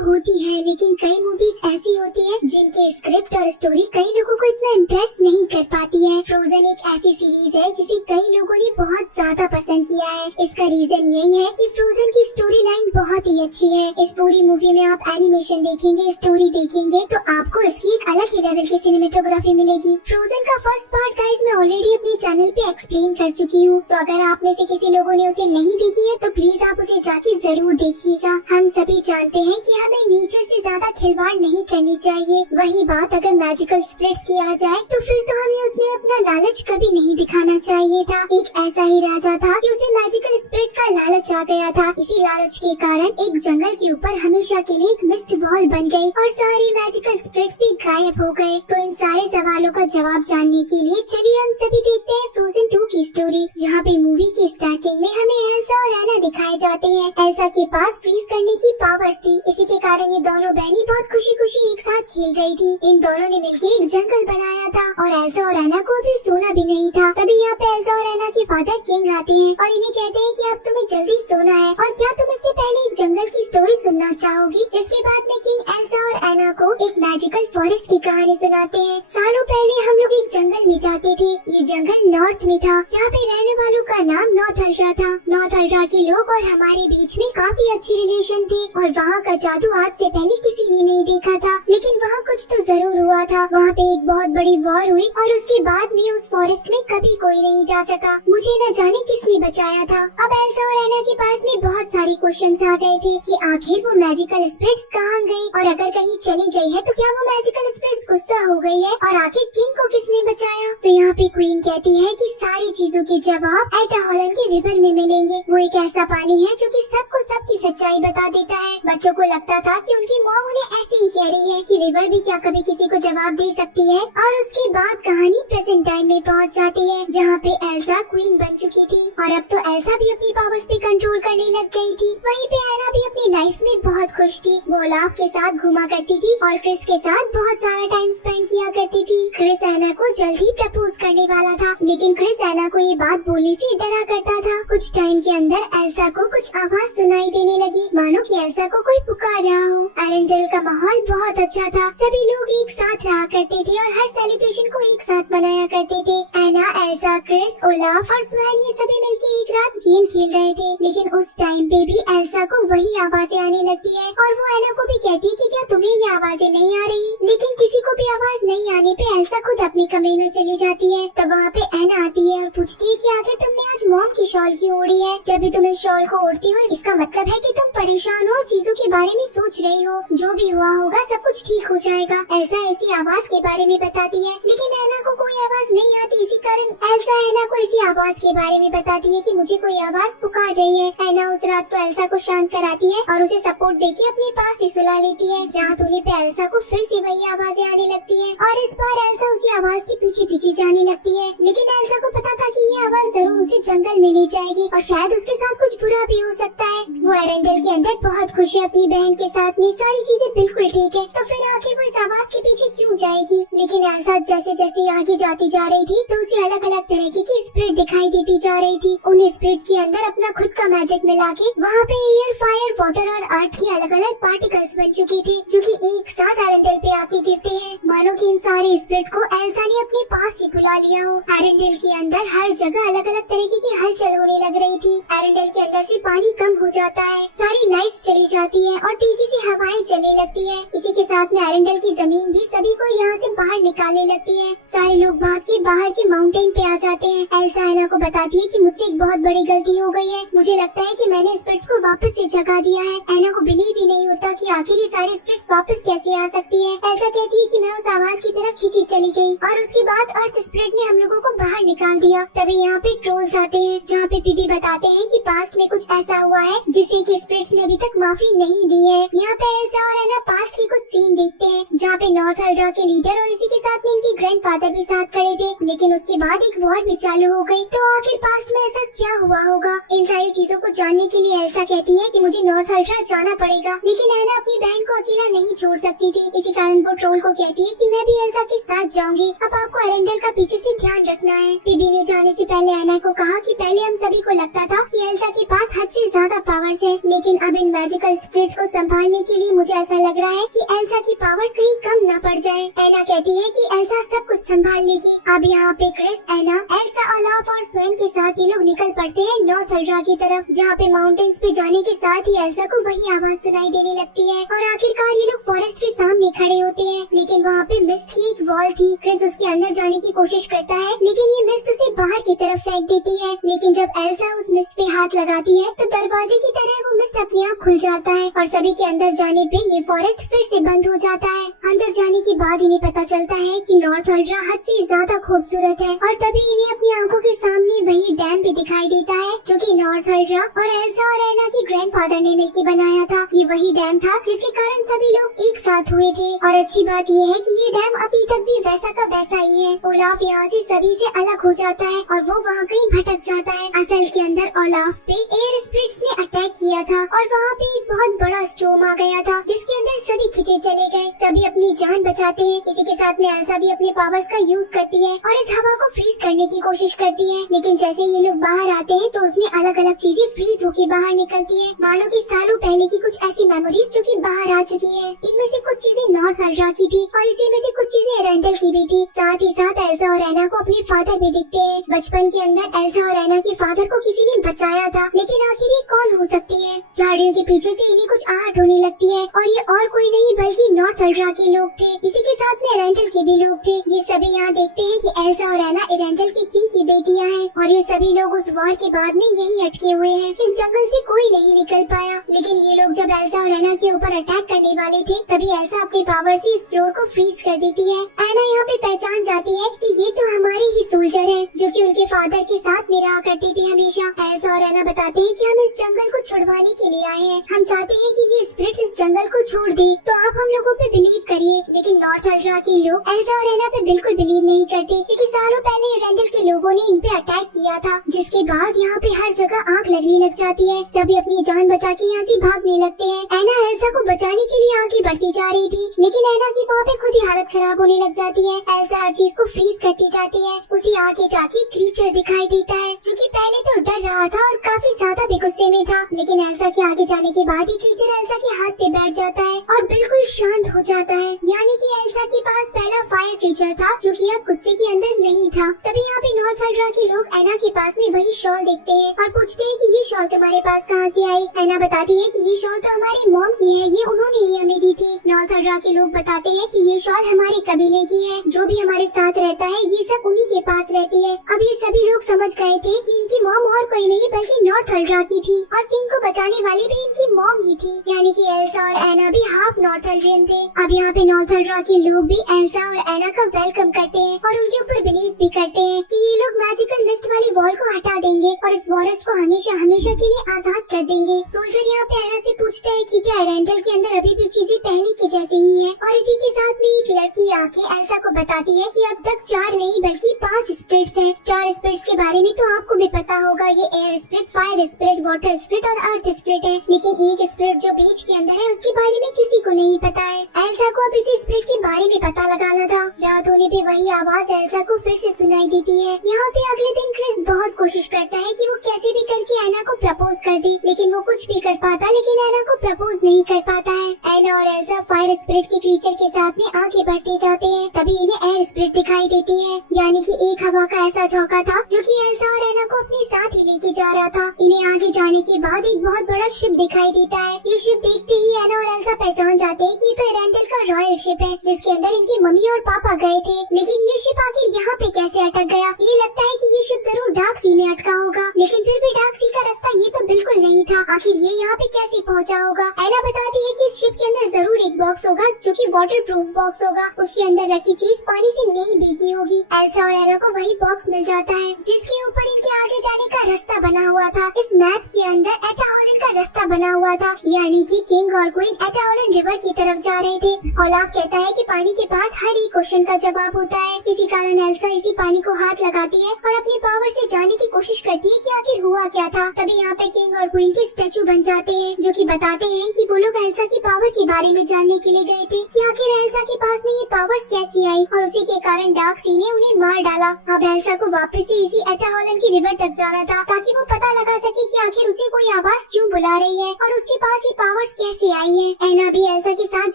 तो होती है, लेकिन कई मूवीज ऐसी होती है जिनके स्क्रिप्ट और स्टोरी कई लोगों को इतना इम्प्रेस नहीं कर पाती है। फ्रोजन एक ऐसी सीरीज है जिसे कई लोगों ने बहुत ज्यादा पसंद किया है। इसका रीजन यही है कि फ्रोजन की स्टोरी लाइन बहुत ही अच्छी है। इस पूरी मूवी में आप एनिमेशन देखेंगे, स्टोरी देखेंगे तो आपको इसकी एक अलग ही लेवल की सिनेमेटोग्राफी मिलेगी। फ्रोजन का फर्स्ट पार्ट गाइस मैं ऑलरेडी अपने चैनल पे एक्सप्लेन कर चुकी हूँ, तो अगर आप में से किसी लोगों ने उसे नहीं देखी है तो प्लीज आप उसे जाके जरूर देखिएगा। हम सभी जानते हैं कि हमें नेचर से ज्यादा खिलवाड़ नहीं करनी चाहिए। वही बात अगर मैजिकल स्प्लिट्स की आ जाए तो फिर तो हमें उसमें अपना लालच कभी नहीं दिखाना चाहिए था। एक ऐसा ही राजा था कि उसे मैजिकल स्प्लिट का लालच आ गया था। इसी लालच के कारण एक जंगल के ऊपर हमेशा के लिए एक मिस्ट वॉल बन गई और सारे मैजिकल स्प्लिट्स भी गायब हो गए। तो इन सारे सवालों का जवाब जानने के लिए चलिए हम सभी देखते हैं फ्रोजन 2 की स्टोरी, जहाँ पे मूवी की स्टार्टिंग में हमें एल्सा और एना दिखाए जाते हैं। एल्सा के पास फ्रीज करने की पावर्स थी, इसी के कारण ये दोनों बहनी बहुत खुशी खुशी एक साथ खेल रही थी। इन दोनों ने मिलकर एक जंगल बनाया था और एल्सा और एना को अभी सोना भी नहीं था। तभी यहाँ पे एल्सा और एना के फादर किंग आते हैं और इन्हें कहते हैं कि अब तुम्हें जल्दी सोना है और क्या तुम इससे पहले एक जंगल की स्टोरी सुनना चाहोगी। जिसके बाद में किंग एल्सा और एना को एक मैजिकल फॉरेस्ट की कहानी सुनाते हैं। सालों पहले हम लोग एक जंगल में जाते थे। ये जंगल नॉर्थ में था, जहाँ पे रहने वालों का नाम नॉर्थ अल्ट्रा था। नॉर्थ अल्ट्रा के लोग और हमारे बीच में काफी अच्छी रिलेशन थी और वहाँ का जादू आज से पहले किसी ने नहीं देखा था। लेकिन वहाँ कुछ तो जरूर हुआ था। वहाँ पे एक बहुत बड़ी वॉर हुई और उसके बाद में उस फॉरेस्ट में कभी कोई नहीं जा सका। मुझे न जाने किसने बचाया था। अब एल्सा और एना के पास में बहुत सारे क्वेश्चंस आ गए थे कि आखिर वो मैजिकल स्पिरिट्स कहाँ गई और अगर कहीं चली गई है तो क्या वो मैजिकल स्पिरिट्स गुस्सा हो गई है और आखिर किंग को किसने बचाया। तो यहाँ पे क्वीन कहती है कि सारी चीजों के जवाब एल्टा हॉलैंड के रिवर में मिलेंगे। वो एक ऐसा पानी है जो कि सबको सबकी सच्चाई बता देता है। बच्चों को लगता था कि उनकी मॉम उन्हें ऐसे ही कह रही है कि रिवर भी क्या कभी किसी को जवाब दे सकती है। और उसके बाद कहानी प्रेजेंट टाइम में पहुँच जाती है, जहाँ पे एल्सा क्वीन बन चुकी थी और अब तो एल्सा भी अपनी पावर्स पे कंट्रोल करने लग गई थी। वहीं पे एना भी अपनी लाइफ में बहुत खुश थी। वो ओलाफ के साथ घुमा करती थी और क्रिस के साथ बहुत सारा टाइम स्पेंड किया करती थी। क्रिस एना को जल्द ही प्रपोज करने वाला था, लेकिन क्रिस एना को ये बात बोलने से डरा करता था। कुछ टाइम के अंदर एल्सा को कुछ आवाज सुनाई देने लगी, मानो कि एल्सा को कोई पुकार रहा हो। एरेंडल का माहौल बहुत अच्छा था। सभी लोग एक साथ रहा करते थे और हर सेलिब्रेशन को एक साथ मनाया करते थे। एना, एल्सा, क्रिस, ओलाफ और स्वैन ये सभी मिलकर एक रात गेम खेल रहे थे। लेकिन उस टाइम पे भी एल्सा को वही आवाजें आने लगती है और वो एना को भी कहती है कि क्या तुम्हें ये आवाजें नहीं आ रही। लेकिन किसी को भी आवाज नहीं आने पे एल्सा खुद अपने कमरे में चली जाती है। तब वहाँ पे एना आती है और पूछती है कि आखिर तुमने आज मॉम की शॉल क्यों ओढ़ी है। जब भी तुम इस शॉल को ओढ़ती हो इसका मतलब है कि तुम परेशान हो और चीजों के बारे में सोच रही हो। जो भी हुआ होगा सब कुछ ठीक हो जाएगा। एल्सा ऐसी आवाज के बारे में बताती है, लेकिन एना को कोई आवाज नहीं आती। इसी कारण एल्सा एना को इसी आवाज के बारे में बताती है कि मुझे कोई आवाज पुकार रही है। एना उस रात तो एल्सा को शांत कराती है और उसे सपोर्ट देके अपने पास से सुला लेती है। रात होने पे एल्सा को फिर से वही आवाजें आने लगती है और इस बार एल्सा उसी आवाज के पीछे पीछे जाने लगती है। लेकिन एल्सा को पता था कि ये आवाज जरूर उसे जंगल में ले जाएगी और शायद उसके साथ कुछ बुरा भी हो सकता है। वो एरेंडल के अंदर बहुत खुश है अपनी बहन के साथ में, सारी चीजें बिल्कुल ठीक है। तो फिर आखिर वो इस आवाज के पीछे क्यों जाएगी। लेकिन एल्सा जैसे जैसे आगे जाती जा रही थी तो उसे अलग अलग तरीके की स्पिरिट दिखाई देती जा रही थी। उन स्पिरिट के अंदर अपना खुद का मैजिक मिला के वहाँ पे एयर, फायर, वाटर और अर्थ की अलग अलग पार्टिकल्स बन चुकी थी, जो कि एक साथ एरेंडल पे आके गिरते हैं। मानो कि इन सारे स्पिरिट को एल्सा ने अपने पास ही बुला लिया हो। एरेंडल के अंदर हर जगह अलग अलग तरीके की हलचल होने लग रही थी। एरेंडल के अंदर से पानी कम हो जाता है, सारी लाइट्स चली जाती है और तेजी से हवाएं चलने लगती है। इसी के साथ में एरेंडल की जमीन भी सभी को यहाँ से बाहर निकालने लगती है। सारे लोग भाग के बाहर के माउंटेन पे आ जाते हैं। एल्सा एना को बताती है कि मुझसे एक बहुत बड़ी गलती हो गई है। मुझे लगता है कि मैंने स्पिरिट्स को वापस से जगा दिया है। एना को बिलीव ही नहीं होता कि आखिर ये सारे स्पिरिट्स वापस कैसे आ सकती है। एल्सा कहती है कि मैं उस आवाज की तरफ खींची चली गई और उसके बाद अर्थ स्पिरिट ने हम लोगों को बाहर निकाल दिया। तभी यहाँ पे ट्रोल्स आते हैं, जहाँ पे पीपी बताते हैं कि पास्ट में कुछ ऐसा हुआ है जिसे कि स्पिरिट्स ने अभी तक माफी नहीं दी है। यहाँ पे एल्सा और एना पास्ट के कुछ सीन देखते हैं, जहाँ पे नॉर्थ अल्ट्रा के लीडर और इसी के साथ में इनके ग्रैंडफादर भी साथ खड़े थे। लेकिन उसके बाद एक वॉर भी चालू हो गई। तो आखिर पास्ट में ऐसा क्या हुआ होगा। इन सारी चीजों को जानने के लिए एल्सा कहती है कि मुझे नॉर्थ अल्ट्रा जाना पड़ेगा। लेकिन एना अपनी बहन को अकेला नहीं छोड़ सकती थी। इसी कारण वो ट्रोल को कहती है कि मैं भी एल्सा के साथ जाऊंगी। अब आपको एरेंडल का पीछे से ध्यान रखना है। पीबी ने जाने से पहले एना को कहा कि पहले हम सभी को लगता था कि एल्सा के पास हद से ज्यादा पावर्स है, लेकिन अब इन इन मैजिकल स्पिरिट्स को संभालने के लिए मुझे ऐसा लग रहा है कि एल्सा की पावर्स कहीं कम न पड़ जाए। एना कहती है कि एल्सा सब कुछ संभाल लेगी। अब यहाँ पे क्रिस, एना, एल्सा, ओलाफ और स्वेन के साथ ये लोग निकल पड़ते हैं नॉर्थ अल्ड्रा की तरफ, जहाँ पे माउंटेन्स पे जाने के साथ ही एल्सा को वही आवाज सुनाई देने लगती है और आखिरकार ये लोग फॉरेस्ट के सामने खड़े होते हैं। लेकिन वहाँ पे मिस्ट की एक वॉल थी। क्रिस उसके अंदर जाने की कोशिश करता है लेकिन ये मिस्ट उसे बाहर की तरफ फेंक देती है। लेकिन जब एल्सा उस मिस्ट पे हाथ लगाती है तो दरवाजे की तरह वो मिस्ट अपने आप खुल जाता है और सभी के अंदर जाने पे ये फॉरेस्ट फिर से बंद हो जाता है। अंदर जाने के बाद इन्हें पता चलता है कि नॉर्थ अल्ड्रा हद से ज्यादा खूबसूरत है और तभी इन्हें अपनी आंखों के सामने वही डैम भी दिखाई देता है जो कि नॉर्थ अल्ड्रा और एल्सा और एना के ग्रैंडफादर ने मिलकर बनाया था। ये वही डैम था जिसके कारण सभी लोग एक साथ हुए थे और अच्छी बात ये है कि ये डैम अभी तक भी वैसा का वैसा ही है। ओलाफ यहाँ से सभी से अलग हो जाता है और वो वहाँ कहीं भटक जाता है। असल के अंदर ओलाफ पे एयर स्पिरिट्स ने अटैक किया था और वहाँ पे एक बहुत बड़ा स्टॉर्म आ गया था जिसके अंदर सभी खींचे चले गए। सभी अपनी जान बचाते हैं। इसी के साथ में एल्सा भी अपने पावर्स का यूज करती है और इस हवा को फ्रीज करने की कोशिश करती है। लेकिन जैसे ये लोग बाहर आते हैं तो उसमें अलग अलग चीजें फ्रीज होकर बाहर निकलती है, मानो कि सालों पहले की कुछ ऐसी मेमोरीज जो कि बाहर आ चुकी है। इनमें से कुछ चीजें नॉर्थ अल्ड्रा की थी और इसी में से कुछ चीजें एरेंडल की भी थी। साथ ही साथ एल्सा और एना को अपने फादर भी दिखते हैं। बचपन के अंदर एल्सा और एना के फादर को किसी ने बचाया था, लेकिन आखिर ये कौन हो सकती है? झाड़ियों के पीछे से इन्हें कुछ आहट होने लगती है और ये और कोई नहीं बल्कि नॉर्थ अल्ड्रा के लोग थे। इसी के साथ में एरेंडल के भी लोग थे। ये सभी यहाँ देखते हैं कि एल्सा और एना एरेंडल के किंग की बेटियां हैं और ये सभी लोग उस वॉर के बाद में यही अटके हुए हैं। इस जंगल से कोई नहीं निकल पाया। लेकिन ये लोग जब एल्सा और एना के ऊपर अटैक करने वाले थे तभी एल्सा अपने पावर से इस फ्लोर को फ्रीज कर देती है। एना यहाँ पे पहचान जाती है कि ये तो हमारे ही सोल्जर हैं जो कि उनके फादर के साथ में रहा करते थे हमेशा। एल्सा और एना बताते हैं कि हम इस जंगल को छुड़वाने के लिए आए हैं। हम चाहते हैं कि ये स्पिरिट्स इस जंगल को छोड़ दे, तो आप हम लोगों पे बिलीव करिए। लेकिन नॉर्थ अल्ड्रा के लोग एल्सा और एना पे बिल्कुल बिलीव नहीं करते क्योंकि सालों पहले एरेंडल के लोगों ने इन पे अटैक किया था, जिसके बाद यहाँ पे हर जगह आग लगने लग जाती है। सभी अपनी जान बचा के यहाँ से भागने लगते हैं। एना एल्सा को बचाने के लिए आगे बढ़ती जा रही थी लेकिन एना की वहाँ पे खुद ही हालत खराब होने लग जाती है। एल्सा हर चीज को फ्रीज करती जाती है। उसे आगे जाके क्रीचर दिखाई देता है जो कि पहले तो डर रहा था और काफी ज्यादा भी गुस्से में था, लेकिन एल्सा के आगे जाने के बाद ही क्रीचर एल्सा के हाथ पे बैठ जाता है और बिल्कुल शांत हो जाता है। यानी कि एल्सा के पास पहला फायर क्रीचर था जो कि अब गुस्से के अंदर नहीं था। तभी यहाँ पे नॉर्थ अल्ड्रा के लोग एना के पास में वही शॉल देखते हैं और पूछते हैं कि ये शॉल तुम्हारे पास कहाँ से आई? एना बताती है कि ये शॉल तो हमारी मॉम की है, ये उन्होंने ही हमें दी थी। नॉर्थ अल्ड्रा के लोग बताते हैं कि ये शॉल हमारे कबीले की है, जो भी हमारे साथ रहता है ये सब उन्हीं के पास रहती है। अब ये सभी लोग समझ गए थे कि इनकी मॉम और कोई नहीं बल्कि नॉर्थ अल्ड्रा की थी और किंग को बचाने वाली भी इनकी मॉम ही थी। यानी कि एल्सा और एना भी हाफ नॉर्थ अल्ड्रियन थे। अब यहाँ पे नॉर्थ अल्ड्रा के लोग भी एल्सा और एना का वेलकम करते हैं और उनके ऊपर बिलीव भी करते हैं कि ये लोग मैजिकल मिस्ट वाली वॉल को हटा देंगे और इस फॉरेस्ट को हमेशा हमेशा के लिए आजाद कर देंगे। सोल्जर यहाँ पे एना से पूछता है कि क्या एरेंडल के अंदर अभी भी चीजें पहले की जैसे ही है और इसी के साथ में एक लड़की आके एल्सा को बताती है कि अब तक 4 नहीं बल्कि 5 स्पिरिट्स हैं। 4 स्पिरिट्स के बारे में तो आपको भी पता होगा, ये air spirit, fire spirit, water spirit और अर्थ स्पिरिट है। लेकिन एक स्पिरिट जो बीच के अंदर है उसके बारे में किसी को नहीं पता है। एल्सा को अब इसी स्पिरिट के बारे में पता लगाना था। रात होने पे वही आवाज एल्सा को फिर से सुनाई देती है। यहाँ पे अगले दिन क्रिस बहुत कोशिश करता है कि वो कैसे भी करके एना को प्रपोज कर दे, लेकिन वो कुछ भी कर पाता लेकिन एना को प्रपोज नहीं कर पाता है। एना और एल्सा फायर स्पिरिट के क्रीचर के साथ में आगे बढ़ते जाते हैं। तभी इन्हें एयर स्पिरिट दिखाई देती है। यानी कि एक हवा का ऐसा झोंका था जो कि एल्सा और एना को अपने साथ ही लेके जा रहा था। इन्हें आगे जाने के बाद एक बहुत बड़ा शिप दिखाई देता है। ये शिप देखते ही एना और एल्सा पहचान जाते हैं कि ये तो एरेंडल का रॉयल शिप है जिसके अंदर इनकी मम्मी और पापा गए थे। लेकिन ये शिप आखिर यहाँ पे कैसे अटक गया? इन्हें लगता है कि ये शिप जरूर डार्क सी में अटका होगा, लेकिन फिर भी डार्क सी का रास्ता ये तो बिल्कुल नहीं था। आखिर ये यहाँ पे कैसे पहुँचा होगा? एना बताती है कि इस शिप के अंदर जरूर एक बॉक्स होगा जो कि वाटर प्रूफ बॉक्स होगा। उसके अंदर रखी चीज पानी से नहीं भीगी होगी। एल्सा और एना को वही बॉक्स मिल जाता है जिसके ऊपर इनके आगे जाने का रास्ता बना हुआ था। इस मैप के अंदर एटाओलन का रास्ता बना हुआ था, यानी कि किंग और क्वीन एटाओलन रिवर की तरफ जा रहे थे। ओलाफ कहता है कि पानी के पास हर एक क्वेश्चन का जवाब होता है। इसी कारण एल्सा इसी पानी को हाथ लगाती है और अपनी पावर से जानने की कोशिश करती है कि आखिर हुआ क्या था। तभी यहाँ पे किंग और क्वीन के स्टैचू बन जाते हैं, जो कि बताते हैं कि वो लोग एल्सा की पावर के बारे में जानने के लिए गए थे कि आखिर एल्सा के पास में ये पावर्स कैसी आई, और उसी के कारण डार्क सी ने उन्हें मार डाला। अब एल्सा को वापस से इसी एटा हॉलैंड की रिवर तक जाना था ताकि वो पता लगा सके कि आखिर उसे कोई आवाज क्यों बुला रही है और उसके पास ये पावर्स कैसे आई है। एना भी एल्सा के साथ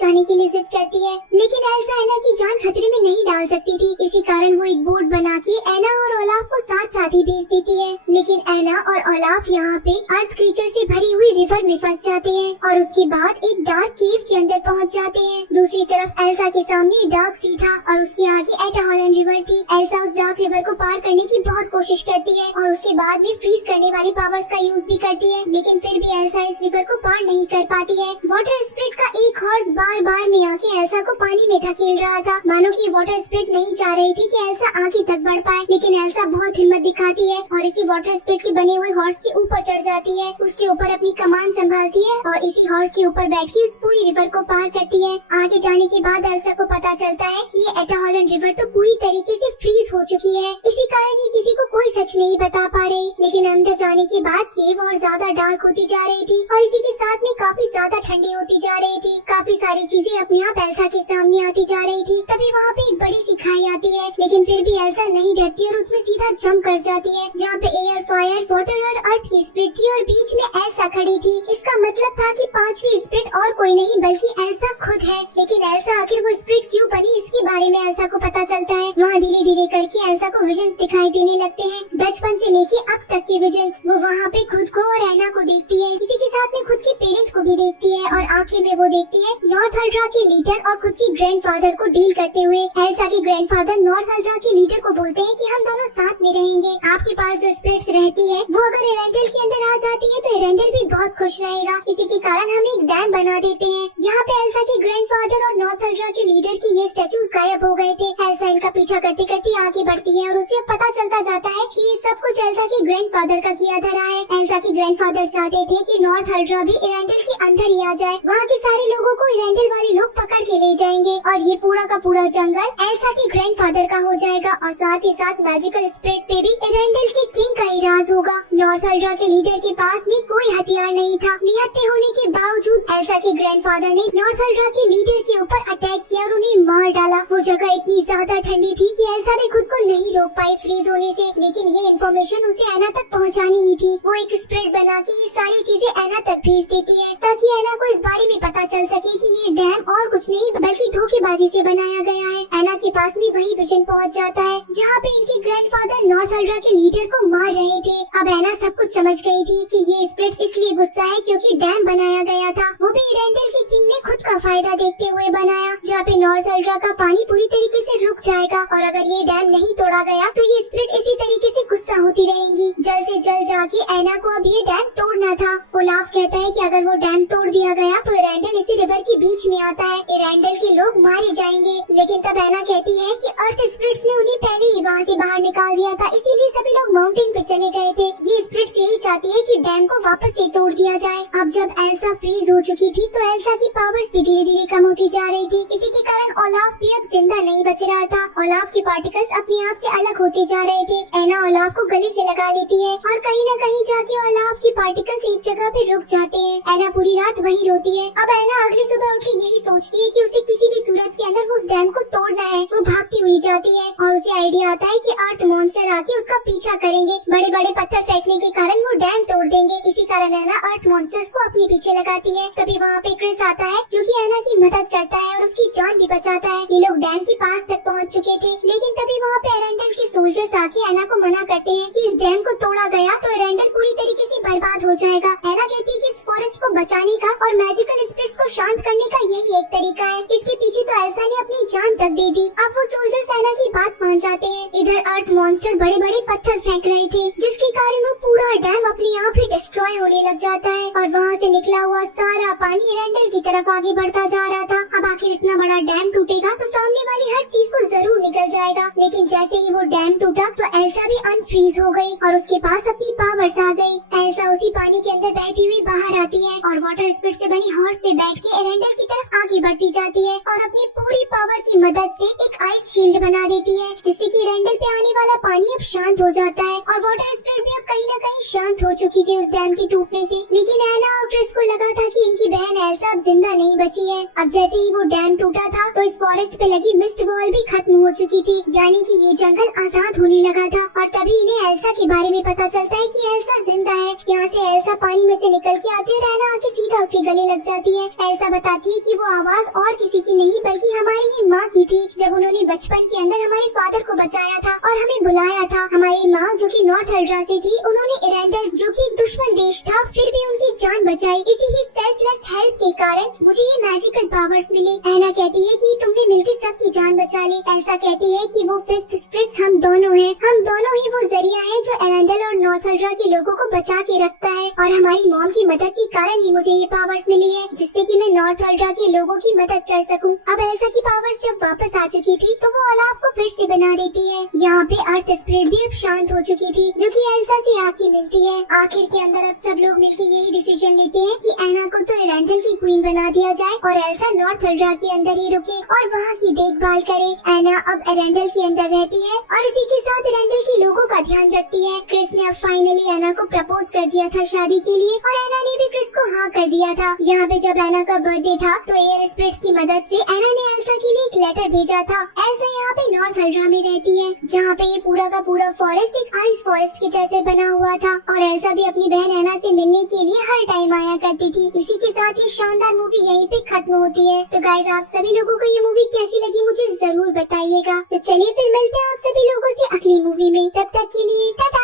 जाने के लिए जिद करती है, लेकिन एल्सा एना की जान खतरे में नहीं डाल सकती थी। इसी कारण वो एक बोट बना के एना और ओलाफ को साथ साथ ही भेज देती है। लेकिन एना और ओलाफ यहाँ पे अर्थ क्रीचर से भरी हुई रिवर में फंस जाते हैं और उसके बाद एक डार्क केव के अंदर पहुँच जाते हैं। दूसरी तरफ एल्सा के सामने डार्क सी था और उसके आगे एटा हॉलैंड रिवर थी। एल्सा उस डार्क रिवर को पार करने की बहुत कोशिश करती है और उसके बाद भी फ्रीज करने वाली पावर्स का यूज भी करती है, लेकिन फिर भी एल्सा इस रिवर को पार नहीं कर पाती है। वाटर स्पिरिट का एक हॉर्स बार बार में आके एल्सा को पानी में धकेल रहा था, मानो कि वाटर स्पिरिट नहीं चाह रही थी कि एल्सा आगे तक बढ़ पाए। लेकिन एल्सा बहुत हिम्मत दिखाती है और इसी वाटर स्पिरिट के बने हुए हॉर्स के ऊपर चढ़ जाती है, उसके ऊपर अपनी कमान संभालती है और इसी हॉर्स के ऊपर बैठ के इस पूरी रिवर को पार करती है। आगे जाने के बाद एल्सा को पता चलता है कि ये एटा हॉलैंड रिवर तो पूरी तरीके से फ्रीज हो चुकी है, इसी कारण ये किसी को कोई सच नहीं बता पा रही। लेकिन अंदर जाने के बाद केव और ज्यादा डार्क होती जा रही थी और इसी के साथ में काफी ज्यादा ठंडी होती जा रही थी। काफी सारी चीजें अपने आप एल्सा के सामने आती जा रही थी। तभी वहाँ पे एक बड़ी सी खाई आती है, लेकिन फिर भी एल्सा नहीं डरती और उसमें सीधा जंप कर जाती है, जहाँ पे एयर, फायर, वाटर और अर्थ की स्पिरिट थी और बीच में एल्सा खड़ी थी। इसका मतलब था कि पांचवी स्पिरिट और कोई नहीं बल्कि एल्सा खुद है। लेकिन एल्सा आखिर वो स्पिरिट क्यों बनी, इसके बारे में एल्सा को पता चलता है। वहाँ धीरे धीरे करके एल्सा को विजन्स दिखाई देने लगते हैं, बचपन से लेके अब तक के विजन्स। वो वहाँ पे खुद को और एना को देखती है, इसी के साथ में खुद के पेरेंट्स को भी देखती है और आखिर में वो देखती है नॉर्थ अल्ट्रा के लीडर और खुद के ग्रैंडफादर को डील करते हुए। एल्सा के ग्रैंडफादर नॉर्थ अल्ट्रा के लीडर को बोलते हैं कि हम दोनों साथ में रहेंगे, आपके पास जो स्पिरिट्स रहती है वो अगर एरेंडल के अंदर आ जाती है तो एरेंडल भी बहुत खुश रहेगा, इसी के कारण हम एक डैम बना देते हैं। यहाँ पे एल्सा के ग्रैंडफादर और नॉर्थ अल्ट्रा के लीडर की ये स्टैचूज गायब हो गए थे। एल्सा इनका पीछा करते करते आगे बढ़ती है और उसे पता चलता जाता है कि ये सब कुछ एल्सा के ग्रैंडफादर का किया धरा है। एल्सा के ग्रैंडफादर चाहते थे कि नॉर्थ अल्ट्रा भी एरेंडल के अंदर ही आ जाए, वहाँ के सारे लोगों को एरेंडल वाले लोग पकड़ के ले जाएंगे और ये पूरा का पूरा जंगल एल्सा के ग्रैंडफादर का हो जाएगा और साथ ही साथ मैजिकल स्पिरिट पे भी एरेंडल के किंग का ही राज होगा। नॉर्थ अल्ट्रा के लीडर के पास में कोई हथियार नहीं था, निहत्थे होने के बावजूद एल्सा के ग्रैंडफादर ने नॉर्थ अल्ट्रा के लीडर के ऊपर अटैक किया और उन्हें मार डाला। वो जगह इतनी ज्यादा ठंडी थी कि एल्सा भी खुद को नहीं रोक पाई फ्रीज होने से, लेकिन ये इन्फॉर्मेशन उसे एना तक पहुंचानी ही थी। वो एक स्प्रेड बना के ये सारी चीजें एना तक भेज देती है ताकि एना को इस बारे में पता चल सके कि ये डैम और कुछ नहीं बल्कि धोखेबाजी से बनाया गया है। एना के पास भी वही विजन पहुंच जाता है जहाँ पे इनके ग्रैंडफादर नॉर्थ अल्ट्रा के लीडर को मार रहे थे। अब एना सब कुछ समझ गई थी कि ये स्प्रिट्स इसलिए गुस्सा है क्योंकि डैम बनाया गया था, वो भी एरेंडल के किंग ने खुद का फायदा देखते हुए बनाया, जहाँ पे नॉर्थ अल्ट्रा का पानी पूरी तरीके से रुक जाएगा और अगर ये डैम नहीं तोड़ा गया तो ये स्प्रिट इसी तरीके से गुस्सा होती रहेंगी। जल्द से जल्द जाके एना को अब ये डैम तोड़ना था। ओलाफ कहता है कि अगर वो डैम तोड़ दिया गया तो एरेंडल इसी रिवर के बीच में आता है, एरेंडल के लोग मारे जाएंगे। लेकिन तब एना कहती है कि अर्थ स्पिरिट्स ने उन्हें पहले ही वहाँ से बाहर निकाल दिया था, इसीलिए सभी लोग माउंटेन पे चले गए थे। ये स्पिरिट्स यही चाहती है कि डैम को वापस से तोड़ दिया जाए। अब जब एल्सा फ्रीज हो चुकी थी तो एल्सा की पावर्स भी धीरे धीरे कम होती जा रही थी, इसी के कारण ओलाफ भी अब जिंदा नहीं बच रहा था। ओलाफ के पार्टिकल्स अपने आप से अलग होते जा रहे थे। एना ओलाफ को गले से लगा लेती है और कहीं न कहीं जाके ओलाफ के पार्टिकल्स एक जगह पे रुक जाते हैं। एना पूरी रात वहीं रोती है। अब एना अगली सुबह उठ के यही सोचती है कि उसे किसी भी सूरत के अंदर उस डैम को तोड़ना है। वो भागती हुई जाती है और उसे आइडिया आता है कि अर्थ मॉन्स्टर आके उसका पीछा करेंगे, बड़े बड़े पत्थर फेंकने के कारण वो डैम तोड़ देंगे। इसी कारण एना अर्थ मॉन्स्टर्स को अपने पीछे लगाती है। तभी वहाँ पे क्रिस आता है जो कि एना की मदद करता है और उसकी जान भी बचाता है। ये लोग डैम के पास तक पहुँच चुके थे, लेकिन तभी वहाँ पे एरेंडल के सोल्जर्स आके एना को मना करते हैं कि इस डैम को तोड़ा गया तो एरेंडल पूरी तरीके से बर्बाद हो जाएगा। एना कहती है कि इस फॉरेस्ट को बचाने का और मैजिकल स्पिरिट्स को शांत करने का यही एक तरीका है। इसके पीछे तो एल्सा ने अपनी जान तक दे दी। अब वो सोल्जर्स एना की बात मान जाते हैं। इधर अर्थ मॉन्स्टर बड़े बड़े पत्थर फेंक रहे थे, जिसके कारण वो पूरा डैम अपने आप ही डिस्ट्रॉय होने लग जाता है और वहाँ से निकला हुआ सारा पानी एरेंडल की तरफ आगे बढ़ता जा रहा था। अब आखिर इतना बड़ा डैम टूटेगा तो सामने वाली हर चीज को जरूर निकल जाएगा, लेकिन जैसे ही वो डैम टूटा तो एल्सा भी अनफ्रीज हो गई और उसके पास अपनी पावर्स आ गई। एल्सा उसी पानी के अंदर बहती हुई बाहर आती है और वाटर स्पिरिट से बनी हॉर्स पे बैठ के एरेंडल की तरफ आगे बढ़ती जाती है और अपनी पूरी पावर की मदद से एक आइस शील्ड बना देती है, जिससे कि एरेंडल पे आने वाला पानी अब शांत हो जाता है और वाटर स्पिरिट भी अब कहीं न कहीं शांत हो चुकी थी उस डैम के टूटने से। लेकिन एना और क्रिस को लगा था कि इनकी बहन एल्सा अब जिंदा नहीं बची है। अब जैसे ही वो डैम टूटा था तो इस फॉरेस्ट पे लगी मिस्ट वॉल भी खत्म हो चुकी थी, यानी कि ये जंगल आजाद होने लगा था। और तभी इन्हें एल्सा के बारे में पता चलता है कि एल्सा जिंदा है। यहाँ से एल्सा पानी में से निकल के आती है और एना आके सीधा उसके गले लग जाती है। एल्सा बताती है कि वो आवाज और किसी की नहीं बल्कि हमारी ही माँ की थी, जब उन्होंने बचपन के अंदर हमारे फादर को बचाया था और हमें बुलाया था। हमारी माँ जो कि नॉर्थ अल्ड्रा से थी, उन्होंने एरेंडल जो कि एक दुश्मन देश था फिर भी उनकी जान बचाई। इसी ही सेल्फलेस हेल्प के कारण मुझे ये मैजिकल पावर्स मिले। एना कहती है कि तुमने मिलकर सबकी जान बचा ली। एल्सा कहती है कि वो फिफ्थ स्पिरिट्स हम दोनों हैं। हम दोनों ही वो जरिया है जो एरेंडल और नॉर्थ अल्ड्रा के लोगों को बचा के रखता है और हमारी मॉम की मदद के कारण ही मुझे ये पावर्स मिली है, जिससे कि मैं नॉर्थ अल्ड्रा के लोगों की मदद कर सकूं। अब एल्सा की पावर्स जब वापस आ चुकी थी तो वो ओलाफ को फिर से बना देती है। यहाँ पे अर्थ स्पिरिट भी अब शांत हो चुकी थी, जो कि एल्सा से आके मिलती है। आखिर के अंदर अब सब लोग मिलकर यही डिसीजन लेते हैं कि एना को तो एरेंडल की क्वीन बना दिया जाए और एल्सा नॉर्थ अल्ड्रा के अंदर ही रुके और वहाँ की देखभाल करे। एना अब एरेंडल के अंदर रहती है और इसी के साथ एरेंडल के लोगों का ध्यान रखती है। क्रिस ने अब फाइनली एना को प्रपोज कर दिया था शादी के लिए और एना ने भी क्रिस को हाँ कर दिया था। यहाँ पे जब एना का बर्थडे था तो एयर स्पिरिट्स की मदद से एना ने एल्सा के लिए एक लेटर भेजा था। एल्सा यहाँ पे नॉर्थ अल्ड्रा में रहती है, जहाँ पे ये पूरा का पूरा फॉरेस्ट एक आइस फॉरेस्ट के जैसे बना हुआ था और एल्सा भी अपनी बहन एना से मिलने के लिए हर टाइम आया करती थी। इसी के साथ ये शानदार मूवी यहीं पे खत्म होती है। तो गाइस, आप सभी लोगों को ये मूवी कैसी लगी मुझे जरूर बताइएगा। तो चलिए फिर मिलते हैं आप सभी लोगों से अगली मूवी में। तब तक के लिए टाटा।